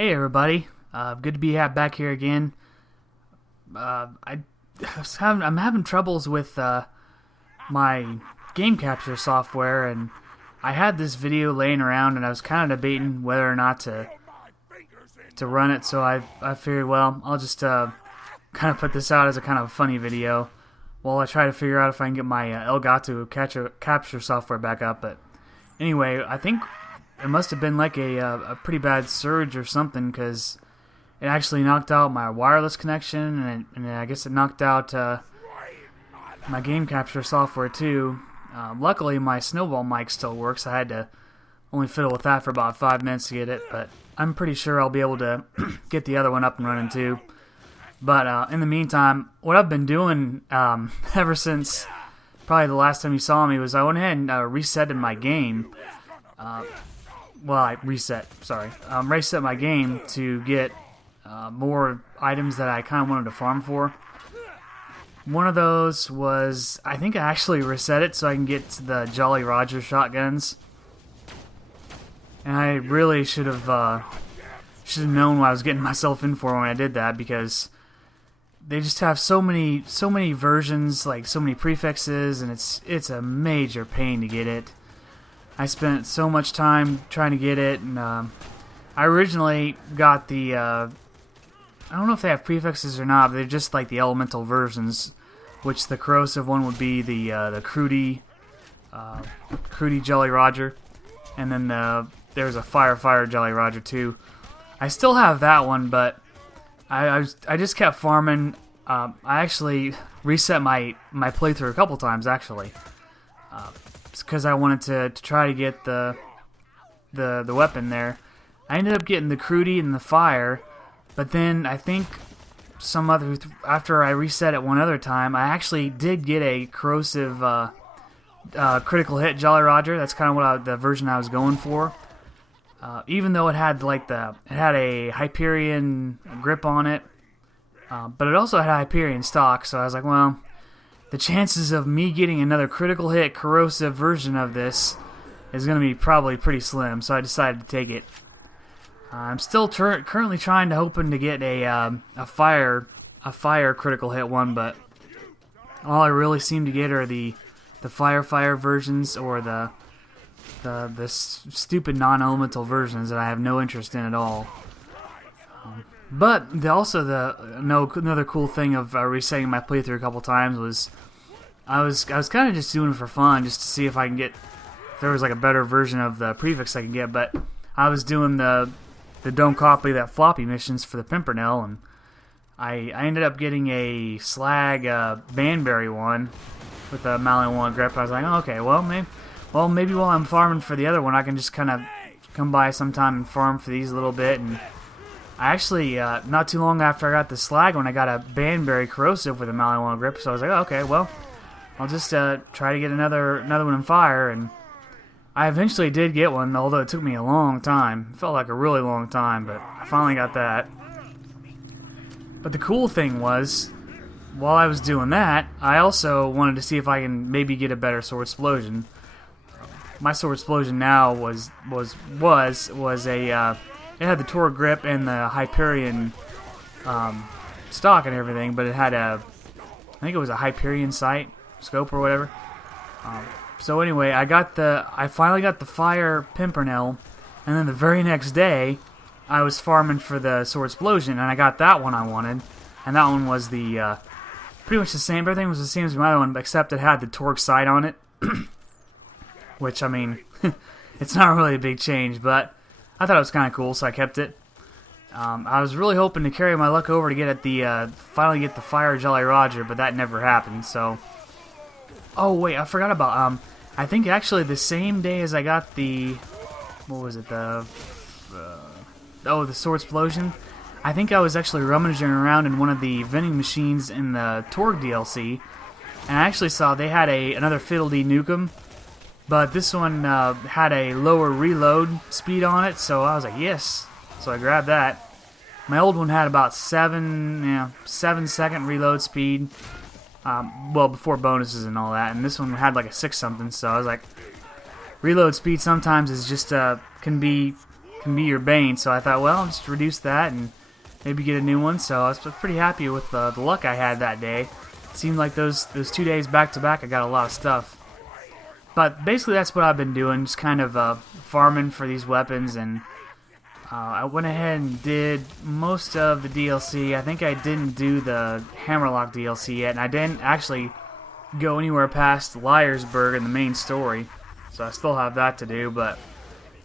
Hey everybody, good to be back here again. I'm having troubles with my game capture software, and I had this video laying around, and I was kind of debating whether or not to run it. So I figured, well, I'll just kind of put this out as a kind of funny video while I try to figure out if I can get my Elgato capture software back up. But anyway, I think it must have been like a pretty bad surge or something, because it actually knocked out my wireless connection, and I guess it knocked out my game capture software too. Luckily, my snowball mic still works. I had to only fiddle with that for about 5 minutes to get it, but I'm pretty sure I'll be able to get the other one up and running too. But in the meantime, what I've been doing ever since probably the last time you saw me was I went ahead and resetted my game. Reset my game to get more items that I kind of wanted to farm for. One of those was, I think I actually reset it so I can get the Jolly Roger shotguns. And I really should have known what I was getting myself in for when I did that, because they just have so many versions, like so many prefixes, and it's a major pain to get it. I spent so much time trying to get it, and I originally got the, I don't know if they have prefixes or not, but they're just like the elemental versions, which the corrosive one would be the Crudy Jolly Roger, and then there's a Fire Jolly Roger too. I still have that one, but I just kept farming. I actually reset my playthrough a couple times, actually. Because I wanted to try to get the weapon there. I ended up getting the Crudy and the Fire, but then I think after I reset it one other time, I actually did get a corrosive critical hit Jolly Roger. That's kind of the version I was going for. Even though it had a Hyperion grip on it, but it also had Hyperion stock. So I was like, well, the chances of me getting another critical hit corrosive version of this is going to be probably pretty slim, so I decided to take it. I'm still currently hoping to get a fire critical hit one, but all I really seem to get are the fire versions, or the stupid non-elemental versions that I have no interest in at all. But another cool thing of resetting my playthrough a couple times was I was kind of just doing it for fun, just to see if there was like a better version of the prefix I could get. But I was doing the don't copy that floppy missions for the Pimpernel, and I ended up getting a slag Banberry one with a Malleon 1 grip. I was like, oh, okay, maybe while I'm farming for the other one, I can just kind of come by sometime and farm for these a little bit. And I actually, not too long after I got the slag one, I got a Banberry corrosive with a Malleon 1 grip. So I was like, oh, okay, well, I'll just try to get another one in fire. And I eventually did get one, although it took me a long time. It felt like a really long time, but I finally got that. But the cool thing was, while I was doing that, I also wanted to see if I can maybe get a better Sword Explosion. My Sword Explosion now was a it had the Tor grip and the Hyperion stock and everything, but it had I think it was a Hyperion sight scope or whatever. So anyway, I finally got the Fire Pimpernel, and then the very next day, I was farming for the Sword Explosion, and I got that one I wanted, and that one was the pretty much the same. Everything was the same as my other one, except it had the Torque sight on it, which, I mean, it's not really a big change, but I thought it was kind of cool, so I kept it. I was really hoping to carry my luck over to finally get the Fire Jolly Roger, but that never happened. So, oh wait, I forgot about I think actually the same day as I got the the Sword Explosion, I think I was actually rummaging around in one of the vending machines in the Torg DLC, and I actually saw they had another Fiddle-Dee Nukem. But this one had a lower reload speed on it, so I was like, yes. So I grabbed that. My old one had about 7-second reload speed, before bonuses and all that. And this one had like a 6 something, so I was like, reload speed sometimes is just can be can be your bane. So I thought, well, I'll just reduce that and maybe get a new one. So I was pretty happy with the luck I had that day. It seemed like those 2 days back to back, I got a lot of stuff. But basically, that's what I've been doing, just kind of farming for these weapons, and I went ahead and did most of the DLC. I think I didn't do the Hammerlock DLC yet, and I didn't actually go anywhere past Liarsburg in the main story, so I still have that to do, but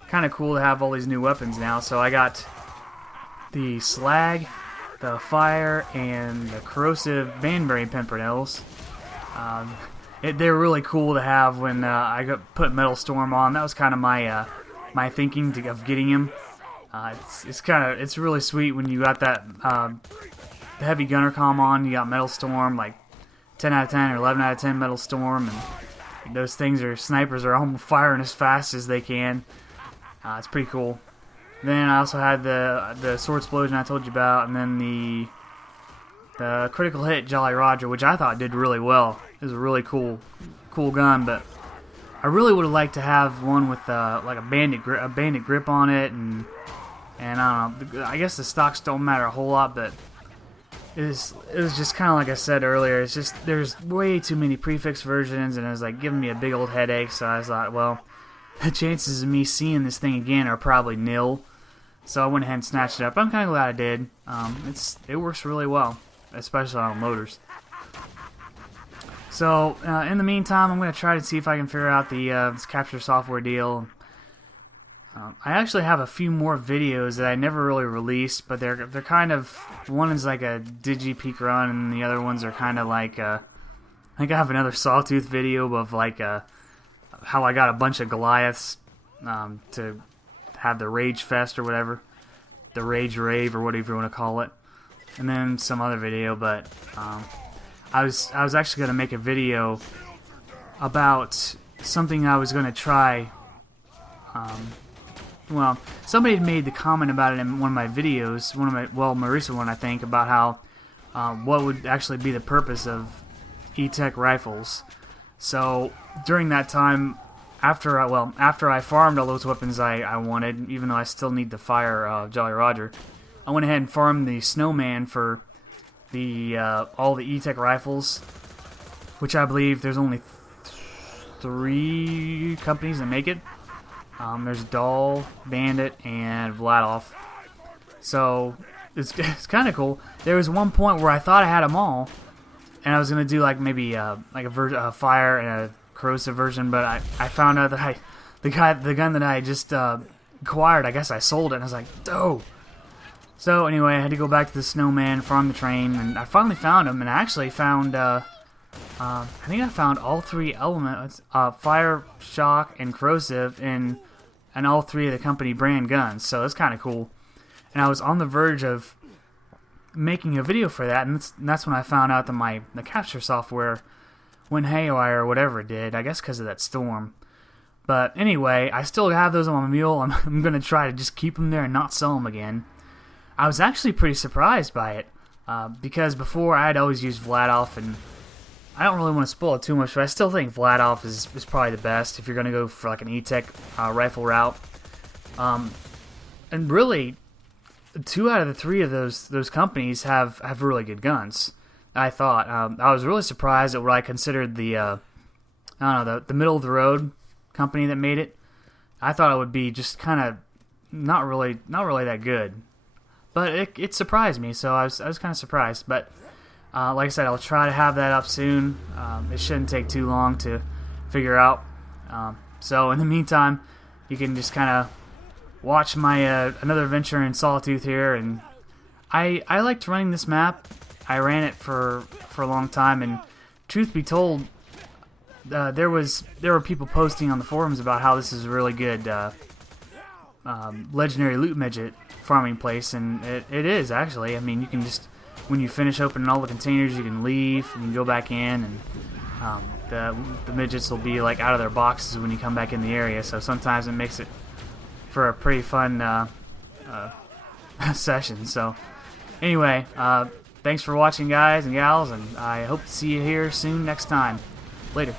kind of cool to have all these new weapons now. So I got the Slag, the Fire, and the Corrosive Banbury Pimpernels. They're really cool to have when I put Metal Storm on. That was kind of my my thinking of getting him. It's really sweet when you got that the heavy gunner comm on. You got Metal Storm, like 10 out of 10 or 11 out of 10 Metal Storm, and those things snipers are almost firing as fast as they can. It's pretty cool. Then I also had the Sword Explosion I told you about, and then the Critical Hit Jolly Roger, which I thought did really well. It was a really cool gun, but I really would have liked to have one with like a bandit grip on it, and I don't know. I guess the stocks don't matter a whole lot, but it was just kind of like I said earlier. It's just there's way too many prefix versions, and it was like giving me a big old headache. So I thought, well, the chances of me seeing this thing again are probably nil. So I went ahead and snatched it up. I'm kind of glad I did. It works really well, especially on motors. So, in the meantime, I'm going to try to see if I can figure out this capture software deal. I actually have a few more videos that I never really released, but they're kind of, one is like a digi-peek run, and the other ones are kind of like, I think I have another Sawtooth video of like how I got a bunch of Goliaths to have the Rage Fest or whatever, the Rage Rave or whatever you want to call it, and then some other video, but I was actually going to make a video about something I was going to try. Well, somebody had made the comment about it in one of my videos, my recent one, I think, about how what would actually be the purpose of E-Tech rifles. So during that time, after I farmed all those weapons I wanted, even though I still need the Fire Jolly Roger, I went ahead and farmed the Snowman for all the E-Tech rifles, which I believe there's only 3 companies that make it. There's Dahl, Bandit, and Vladoff. So it's kind of cool. There was one point where I thought I had them all, and I was gonna do like maybe like a Fire and a Corrosive version, but I found out that the gun that I just acquired, I guess I sold it, and I was like, oh. So anyway, I had to go back to the Snowman, farm the train, and I finally found him, and I actually found, I think I found all 3 elements, Fire, Shock, and Corrosive in all 3 of the company brand guns, so that's kind of cool. And I was on the verge of making a video for that, and that's when I found out that the capture software went haywire or whatever it did, I guess because of that storm. But anyway, I still have those on my mule. I'm going to try to just keep them there and not sell them again. I was actually pretty surprised by it, because before I had always used Vladoff, and I don't really want to spoil it too much, but I still think Vladoff is probably the best if you're going to go for like an E-Tech rifle route. And really, 2 out of the 3 of those companies have really good guns. I thought I was really surprised at what I considered the middle of the road company that made it. I thought it would be just kind of not really that good. But it surprised me, so I was kind of surprised. But like I said, I'll try to have that up soon. It shouldn't take too long to figure out. So in the meantime, you can just kind of watch my another adventure in Sawtooth here. And I liked running this map. I ran it for a long time, and truth be told, there were people posting on the forums about how this is a really good legendary loot midget farming place, and it is actually. I mean, you can just, when you finish opening all the containers, you can leave, you can go back in, and the midgets will be like out of their boxes when you come back in the area, so sometimes it makes it for a pretty fun session. So anyway, thanks for watching, guys and gals, and I hope to see you here soon next time. Later.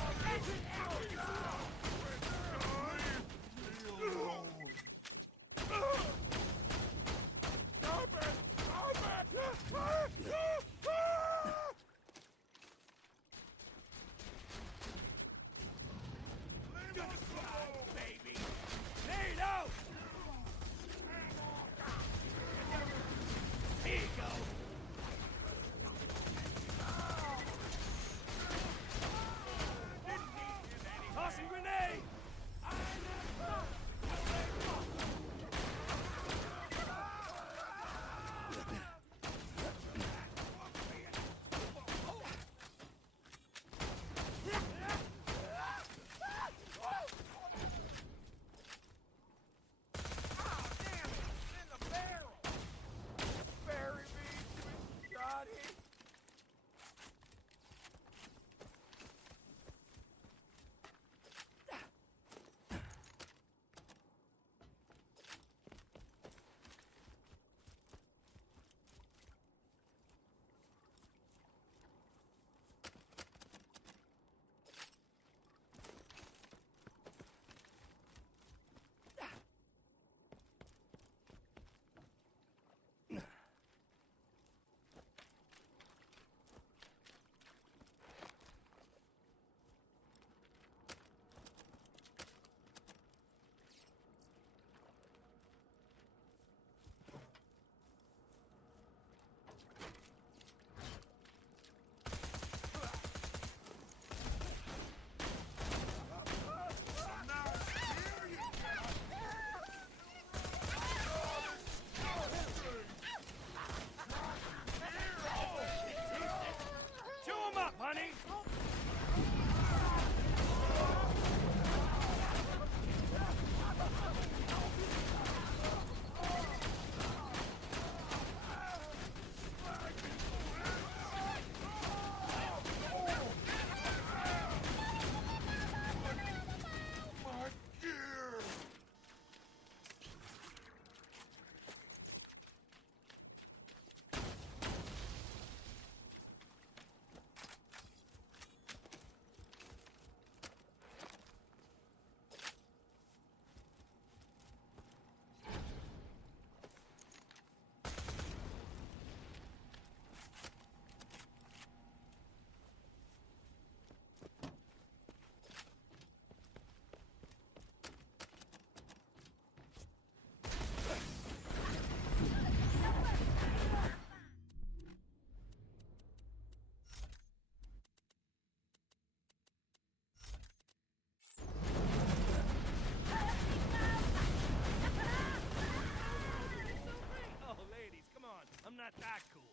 not that cool.